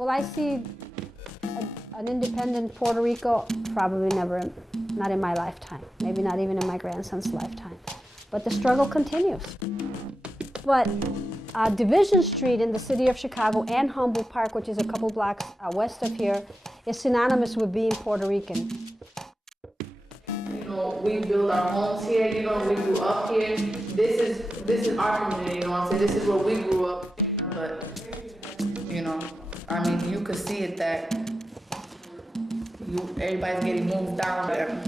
Will I see an independent Puerto Rico? Probably never, not in my lifetime. Maybe not even in my grandson's lifetime. But the struggle continues. But Division Street in the city of Chicago and Humboldt Park, which is a couple blocks west of here, is synonymous with being Puerto Rican. You know, we build our homes here, you know, we grew up here. This is our community, you know what I'm saying? This is where we grew up. But, you know, I mean, you could see it that everybody's getting moved down there.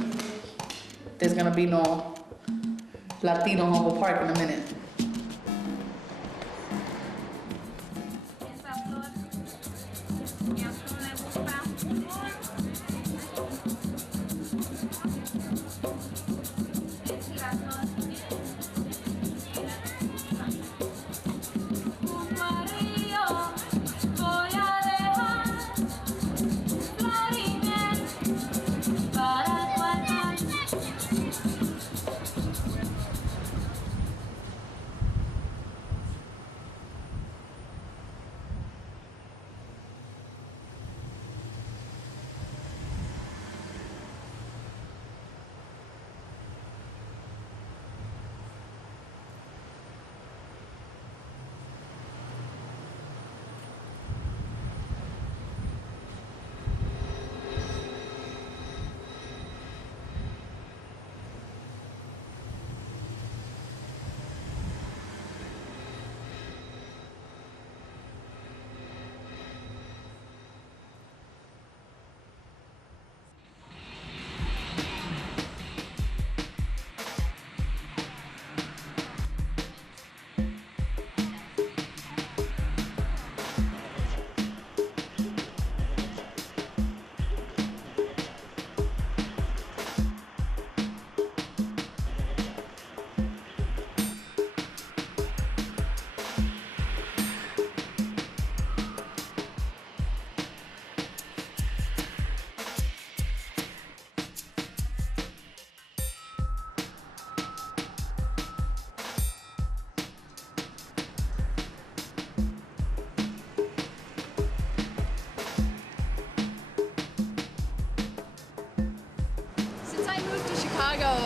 There's gonna be no Latino Humboldt Park in a minute.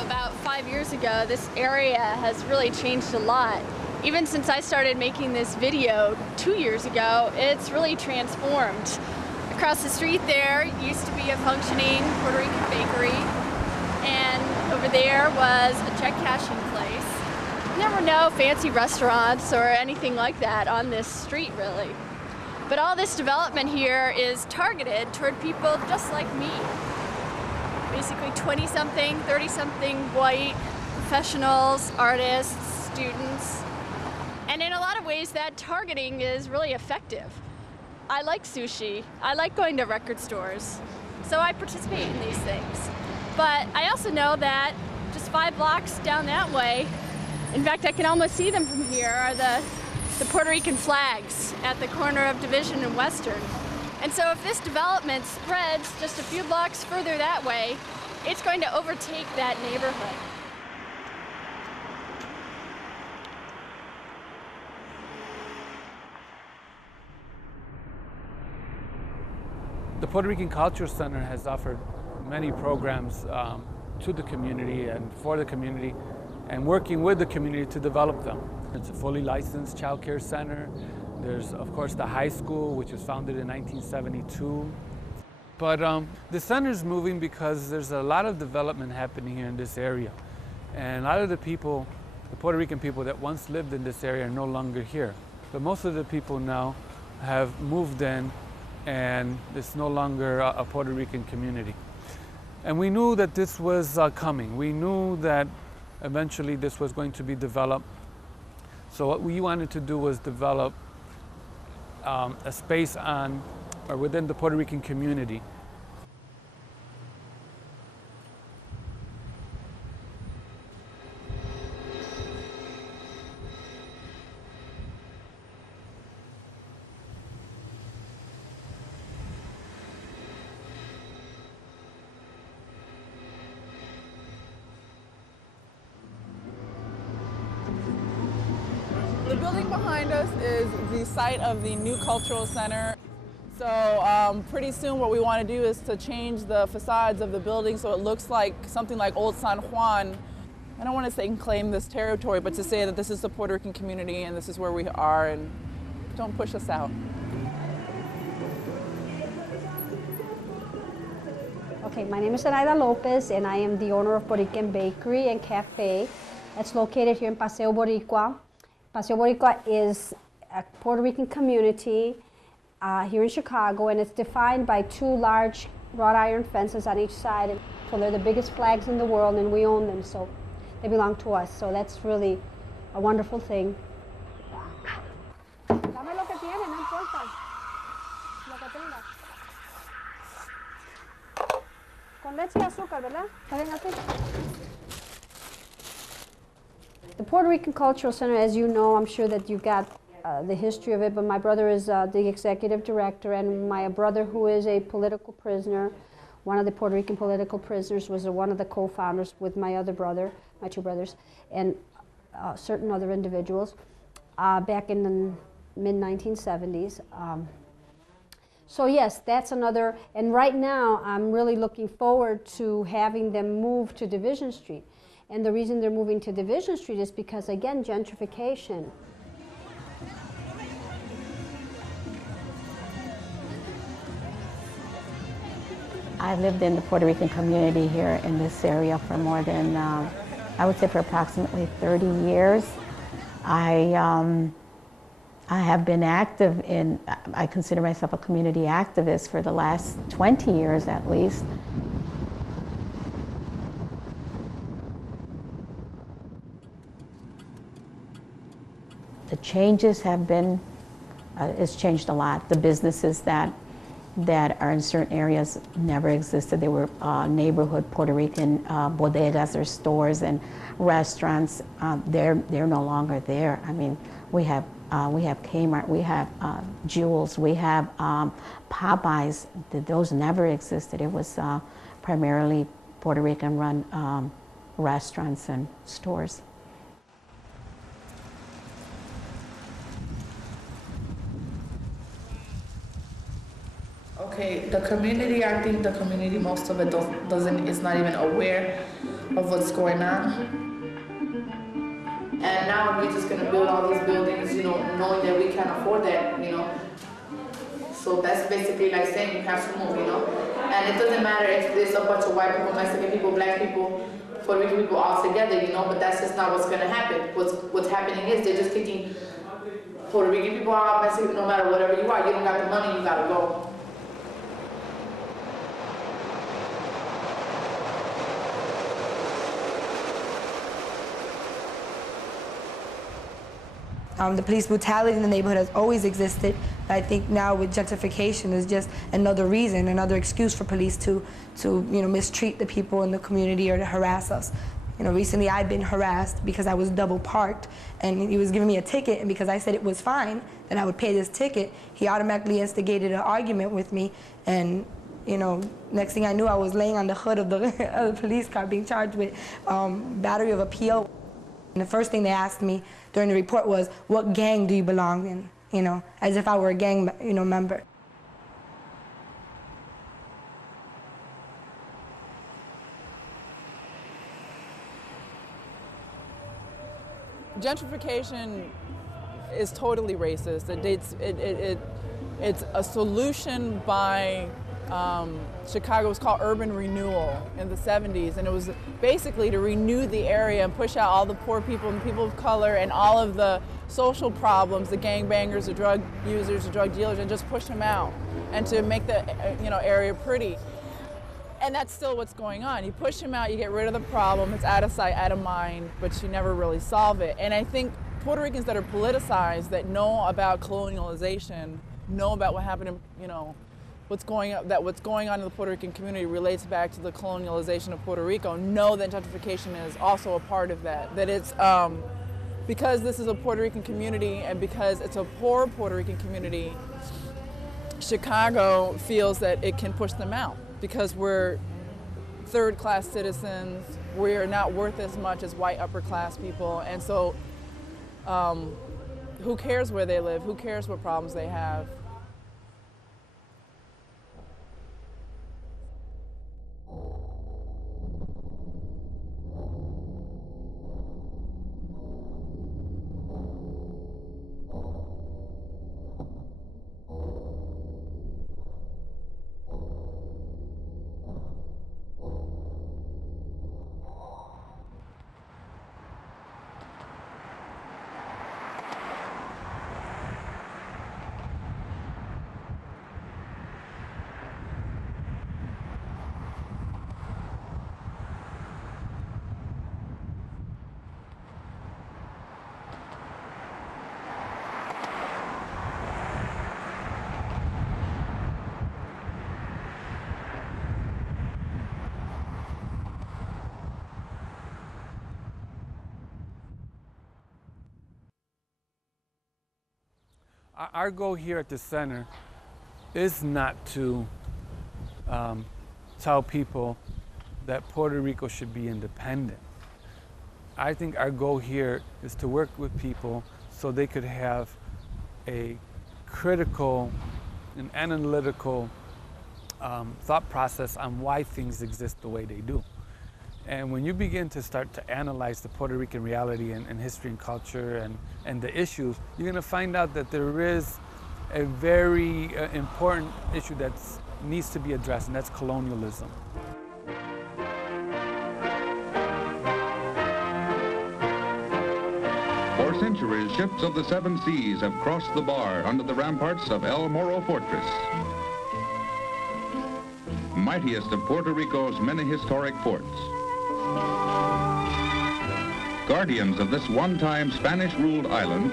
About 5 years ago, this area has really changed a lot. Even since I started making this video 2 years ago, it's really transformed. Across the street there used to be a functioning Puerto Rican bakery, and over there was a check cashing place. There were no fancy restaurants or anything like that on this street, really. But all this development here is targeted toward people just like me. Basically 20-something, 30-something white professionals, artists, students. And in a lot of ways that targeting is really effective. I like sushi, I like going to record stores, so I participate in these things. But I also know that just 5 blocks down that way, in fact I can almost see them from here, are the Puerto Rican flags at the corner of Division and Western. And so if this development spreads just a few blocks further that way, it's going to overtake that neighborhood. The Puerto Rican Cultural Center has offered many programs to the community and for the community, and working with the community to develop them. It's a fully licensed child care center. There's, of course, the high school, which was founded in 1972. But the center's moving because there's a lot of development happening here in this area. And a lot of the people, the Puerto Rican people that once lived in this area are no longer here. But most of the people now have moved in, and it's no longer a Puerto Rican community. And we knew that this was coming. We knew that eventually this was going to be developed. So what we wanted to do was develop a space on or within the Puerto Rican community. The building behind us is the site of the new cultural center. So pretty soon what we want to do is to change the facades of the building so it looks like something like Old San Juan. I don't want to say claim this territory, but to say that this is the Puerto Rican community and this is where we are, and don't push us out. Okay, my name is Eliza Lopez, and I am the owner of Puerto Rican Bakery and Cafe. It's located here in Paseo Boricua. Paseo Boricua is a Puerto Rican community here in Chicago, and it's defined by two large wrought iron fences on each side. And so they're the biggest flags in the world, and we own them, so they belong to us. So that's really a wonderful thing. Dame lo que tiene, no importa. Lo que tenga. Con leche y azúcar, ¿verdad? ¿Está bien así? The Puerto Rican Cultural Center, as you know, I'm sure that you got the history of it, but my brother is the executive director, and my brother, who is a political prisoner, one of the Puerto Rican political prisoners, was one of the co-founders with my other brother, my two brothers, and certain other individuals back in the mid-1970s. So yes, that's another, and right now I'm really looking forward to having them move to Division Street. And the reason they're moving to Division Street is because, again, gentrification. I've lived in the Puerto Rican community here in this area for more than, I would say for approximately 30 years. I have been active in, I consider myself a community activist for the last 20 years at least. The changes have been, it's changed a lot. The businesses that are in certain areas never existed. They were neighborhood Puerto Rican bodegas or stores and restaurants. They're no longer there. I mean, we have Kmart, we have Jewels, we have Popeyes. Those never existed. It was primarily Puerto Rican run restaurants and stores. Okay, the community, I think the community, most of it is not even aware of what's going on. And now we're just gonna build all these buildings, you know, knowing that we can't afford that, you know. So that's basically like saying you have to move, you know. And it doesn't matter if there's a bunch of white people, Mexican people, black people, Puerto Rican people all together, you know, but that's just not what's gonna happen. What's happening is they're just kicking Puerto Rican people out, Mexican, no matter whatever you are, you don't got the money, you gotta go. The police brutality in the neighborhood has always existed. I think now with gentrification is just another reason, another excuse for police to mistreat the people in the community or to harass us. You know, recently I've been harassed because I was double parked and he was giving me a ticket, and because I said it was fine, that I would pay this ticket, he automatically instigated an argument with me, and you know, next thing I knew I was laying on the hood of the police car being charged with battery of appeal. And the first thing they asked me during the report was, what gang do you belong in? You know, as if I were a gang, member. Gentrification is totally racist. It's a solution by Chicago. Was called urban renewal in the 70s, and it was basically to renew the area and push out all the poor people and people of color and all of the social problems, the gangbangers, the drug users, the drug dealers, and just push them out and to make the area pretty. And that's still what's going on. You push them out, you get rid of the problem, it's out of sight, out of mind, but you never really solve it. And I think Puerto Ricans that are politicized, that know about colonialization, know about what happened in, what's going on in the Puerto Rican community relates back to the colonialization of Puerto Rico, know that gentrification is also a part of that. That it's because this is a Puerto Rican community and because it's a poor Puerto Rican community, Chicago feels that it can push them out because we're third-class citizens, we're not worth as much as white upper-class people, and so who cares where they live, who cares what problems they have? Our goal here at the center is not to tell people that Puerto Rico should be independent. I think our goal here is to work with people so they could have a critical and analytical thought process on why things exist the way they do. And when you begin to start to analyze the Puerto Rican reality and history and culture and the issues, you're gonna find out that there is a very important issue that needs to be addressed, and that's colonialism. For centuries, ships of the seven seas have crossed the bar under the ramparts of El Morro Fortress, mightiest of Puerto Rico's many historic forts. Guardians of this one-time Spanish-ruled island,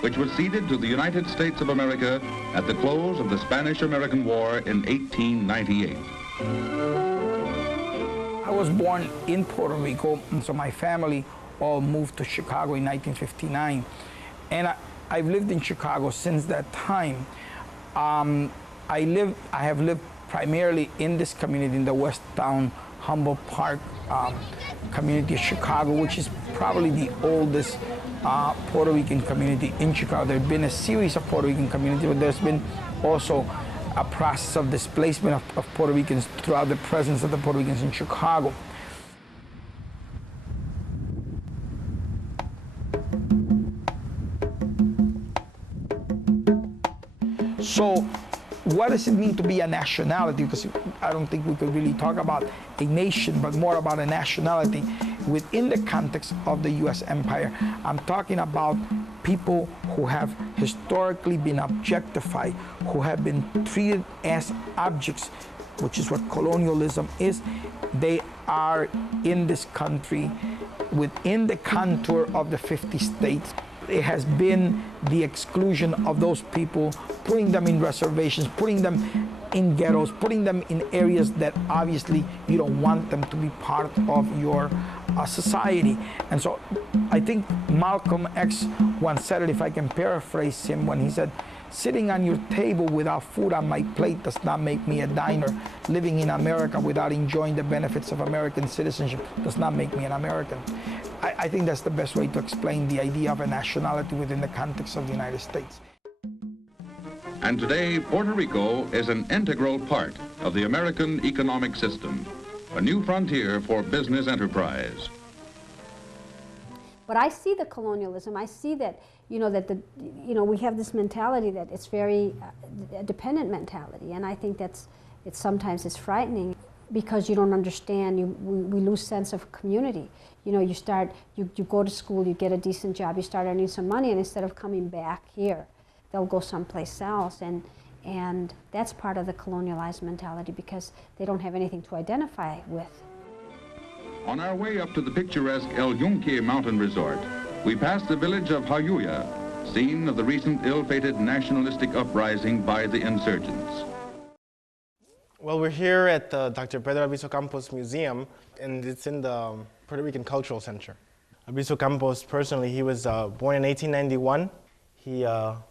which was ceded to the United States of America at the close of the Spanish-American War in 1898. I was born in Puerto Rico, and so my family all moved to Chicago in 1959. And I've lived in Chicago since that time. I have lived primarily in this community, in the West Town Humboldt Park community of Chicago, which is probably the oldest Puerto Rican community in Chicago. There have been a series of Puerto Rican communities, but there's been also a process of displacement of Puerto Ricans throughout the presence of the Puerto Ricans in Chicago. So what does it mean to be a nationality? Because I don't think we could really talk about a nation, but more about a nationality within the context of the U.S. empire. I'm talking about people who have historically been objectified, who have been treated as objects, which is what colonialism is. They are in this country within the contour of the 50 states. It has been the exclusion of those people, putting them in reservations, putting them in ghettos, putting them in areas that obviously you don't want them to be part of your society. And so I think Malcolm X once said it, if I can paraphrase him, when he said, "Sitting on your table without food on my plate does not make me a diner. Living in America without enjoying the benefits of American citizenship does not make me an American." I think that's the best way to explain the idea of a nationality within the context of the United States. And today, Puerto Rico is an integral part of the American economic system, a new frontier for business enterprise. But I see the colonialism. I see that, we have this mentality that it's very dependent mentality, and I think sometimes it's frightening because you don't understand. We lose sense of community. You go to school, you get a decent job, you start earning some money, and instead of coming back here, they'll go someplace else, and that's part of the colonialized mentality because they don't have anything to identify with. On our way up to the picturesque El Yunque mountain resort, we passed the village of Jayuya, scene of the recent ill-fated nationalistic uprising by the insurgents. Well, we're here at the Dr. Pedro Albizu Campos Museum, and it's in the Puerto Rican Cultural Center. Albizu Campos, personally, he was born in 1891. He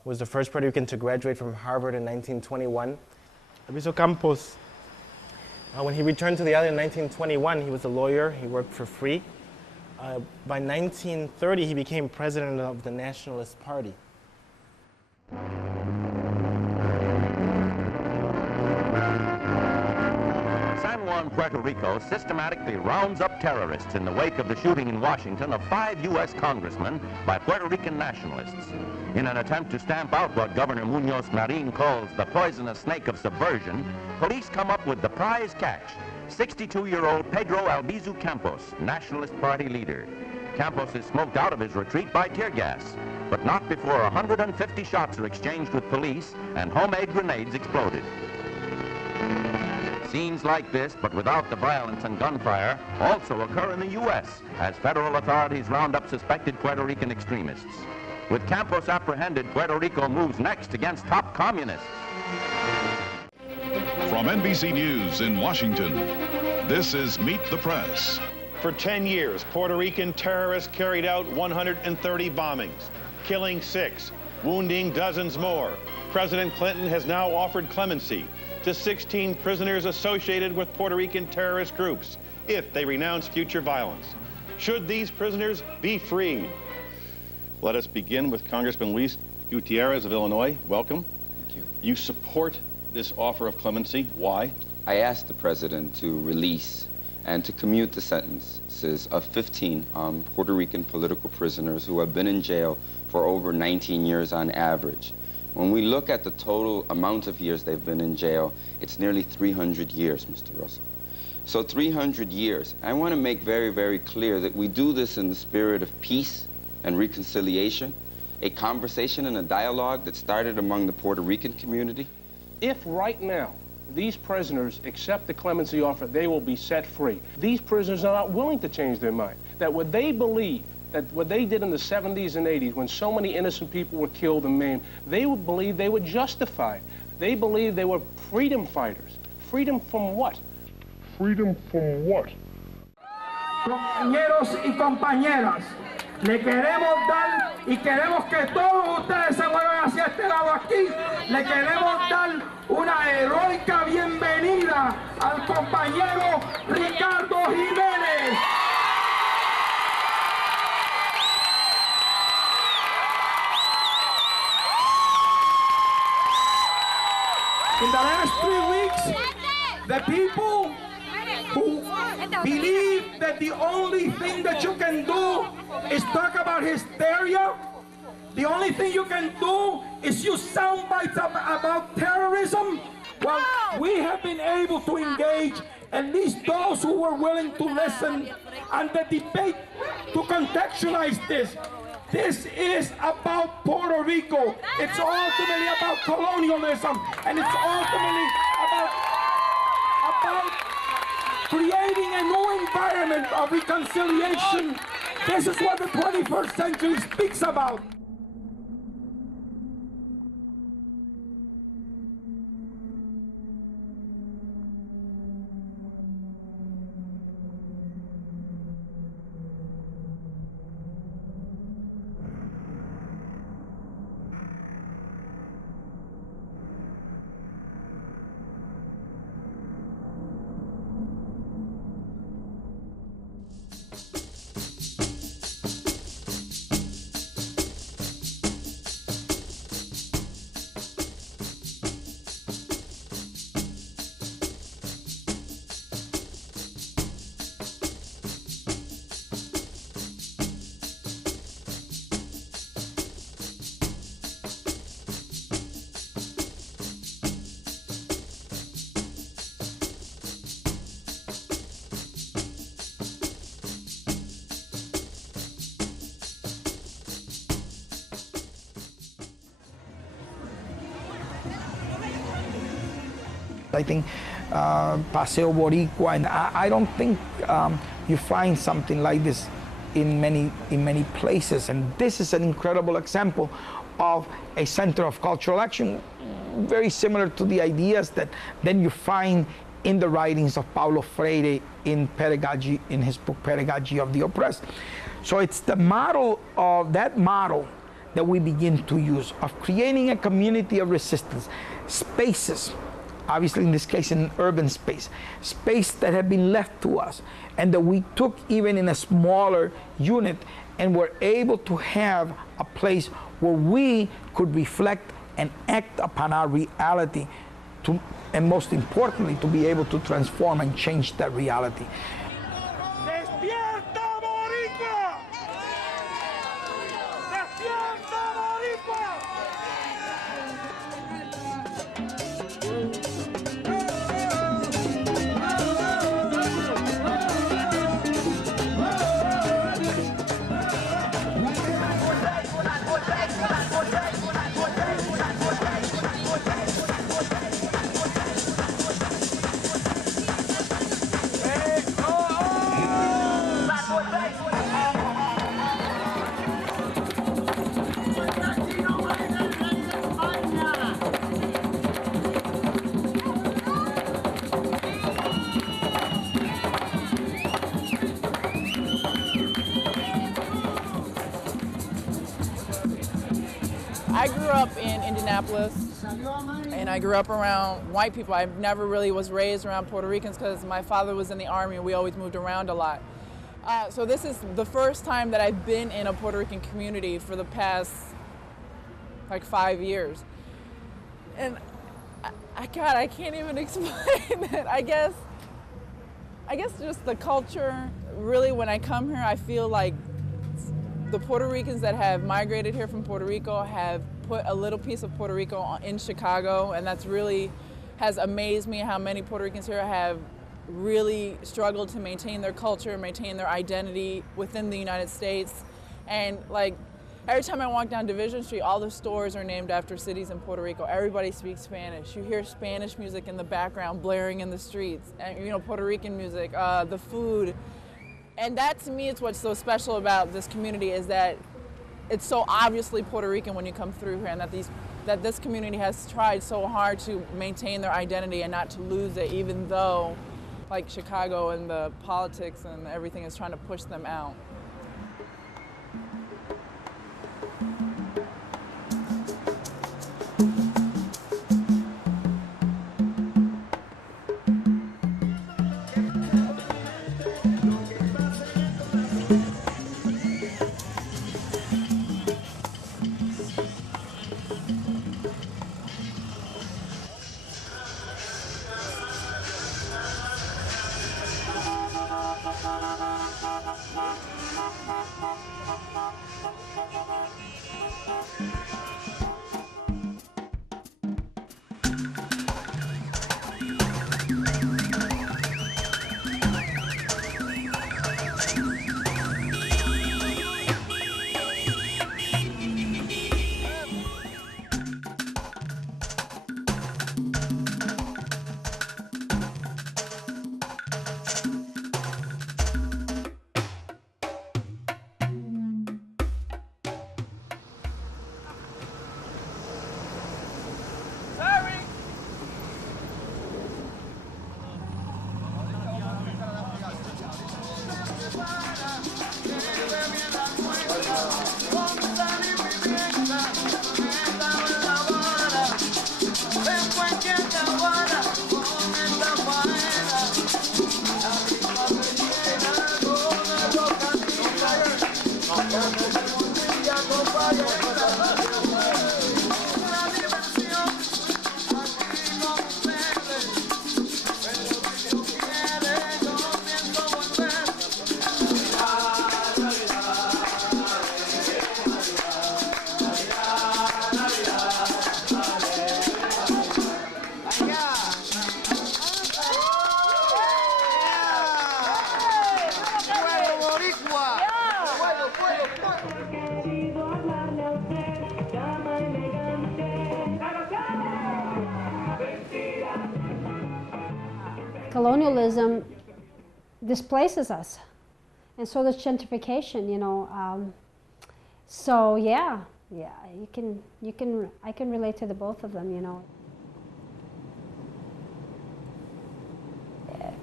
was the first Puerto Rican to graduate from Harvard in 1921. Albizu Campos, when he returned to the island in 1921, he was a lawyer. He worked for free. By 1930, he became president of the Nationalist Party. San Juan, Puerto Rico systematically rounds up terrorists in the wake of the shooting in Washington of 5 U.S. congressmen by Puerto Rican nationalists. In an attempt to stamp out what Governor Munoz Marin calls the poisonous snake of subversion, police come up with the prize catch, 62-year-old Pedro Albizu Campos, Nationalist Party leader. Campos is smoked out of his retreat by tear gas, but not before 150 shots are exchanged with police and homemade grenades exploded. Scenes like this, but without the violence and gunfire, also occur in the U.S. as federal authorities round up suspected Puerto Rican extremists. With Campos apprehended, Puerto Rico moves next against top communists. From NBC News in Washington, this is Meet the Press. For 10 years, Puerto Rican terrorists carried out 130 bombings, killing 6, wounding dozens more. President Clinton has now offered clemency to 16 prisoners associated with Puerto Rican terrorist groups if they renounce future violence. Should these prisoners be freed? Let us begin with Congressman Luis Gutierrez of Illinois. Welcome. Thank you. You support this offer of clemency. Why? I asked the president to release and to commute the sentences of 15 Puerto Rican political prisoners who have been in jail for over 19 years on average. When we look at the total amount of years they've been in jail, it's nearly 300 years, Mr. Russell. So 300 years. I want to make very, very clear that we do this in the spirit of peace and reconciliation, a conversation and a dialogue that started among the Puerto Rican community. If right now these prisoners accept the clemency offer, they will be set free. These prisoners are not willing to change their mind. That what they believe, that what they did in the 70s and 80s when so many innocent people were killed and maimed, they would believe they were justified. They believed they were freedom fighters. Freedom from what? Freedom from what? Compañeros y compañeras, le queremos dar y queremos que todos ustedes se muevan hacia este lado aquí. Le queremos dar una heroica bienvenida al compañero Ricardo Jiménez. In the last 3 weeks, the people who believe that the only thing that you can do is talk about hysteria, the only thing you can do is use sound bites about terrorism. Well, we have been able to engage at least those who were willing to listen and the debate to contextualize this. This is about Puerto Rico. It's ultimately about colonialism, and it's ultimately about creating a new environment of reconciliation. This is what the 21st century speaks about. I think Paseo Boricua, and I don't think you find something like this in many places. And this is an incredible example of a center of cultural action, very similar to the ideas that then you find in the writings of Paulo Freire in Pedagogy, in his book Pedagogy of the Oppressed. So it's the model of that model that we begin to use, of creating a community of resistance, spaces, obviously in this case an urban space that had been left to us, and that we took even in a smaller unit and were able to have a place where we could reflect and act upon our reality, and most importantly, to be able to transform and change that reality. ¡Eso! I grew up in Indianapolis, and I grew up around white people. I never really was raised around Puerto Ricans because my father was in the Army and we always moved around a lot. So this is the first time that I've been in a Puerto Rican community for the past like 5 years. And God, I can't even explain it. I guess just the culture, really when I come here, I feel like the Puerto Ricans that have migrated here from Puerto Rico have put a little piece of Puerto Rico in Chicago, and that's really has amazed me how many Puerto Ricans here have really struggled to maintain their culture, maintain their identity within the United States. And like every time I walk down Division Street, all the stores are named after cities in Puerto Rico. Everybody speaks Spanish. You hear Spanish music in the background blaring in the streets, and Puerto Rican music, the food. And that, to me, is what's so special about this community, is that it's so obviously Puerto Rican when you come through here, and that this community has tried so hard to maintain their identity and not to lose it, even though, like Chicago and the politics and everything is trying to push them out. Colonialism displaces us, and so does gentrification. So yeah, I can relate to the both of them.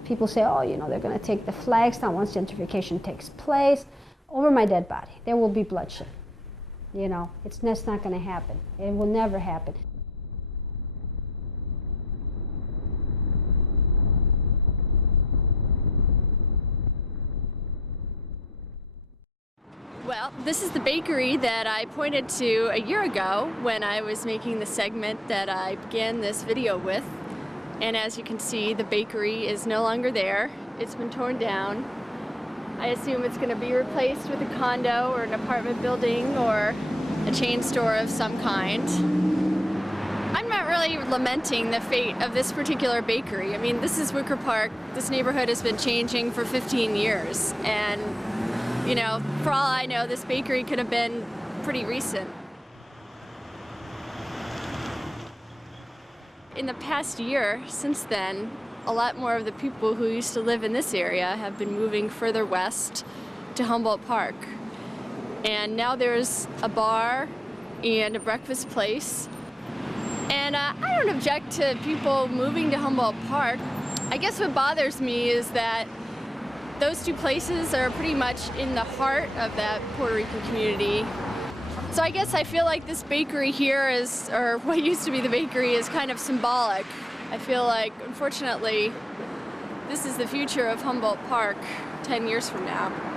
People say, oh, they're going to take the flags down once gentrification takes place. Over my dead body, there will be bloodshed. That's not going to happen. It will never happen. Well, this is the bakery that I pointed to a year ago when I was making the segment that I began this video with. And as you can see, the bakery is no longer there. It's been torn down. I assume it's going to be replaced with a condo or an apartment building or a chain store of some kind. I'm not really lamenting the fate of this particular bakery. I mean, this is Wicker Park. This neighborhood has been changing for 15 years. And, for all I know, this bakery could have been pretty recent. In the past year, since then, a lot more of the people who used to live in this area have been moving further west to Humboldt Park. And now there's a bar and a breakfast place. And I don't object to people moving to Humboldt Park. I guess what bothers me is that those two places are pretty much in the heart of that Puerto Rican community. So I guess I feel like this bakery here is, or what used to be the bakery, is kind of symbolic. I feel like, unfortunately, this is the future of Humboldt Park 10 years from now.